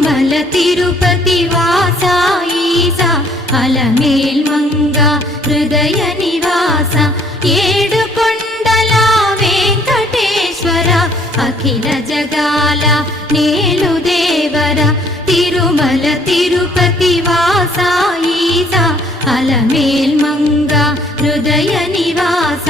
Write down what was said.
తిరుమల తిరుపతి వాస ఈసా అలమేల్ మంగ హృదయ నివాస ఏడు కొండల వెంకటేశ్వర అఖిల జగాల నేలు దేవర తిరుమల తిరుపతి వాస ఈసా అలమేల్ మంగ హృదయ నివాస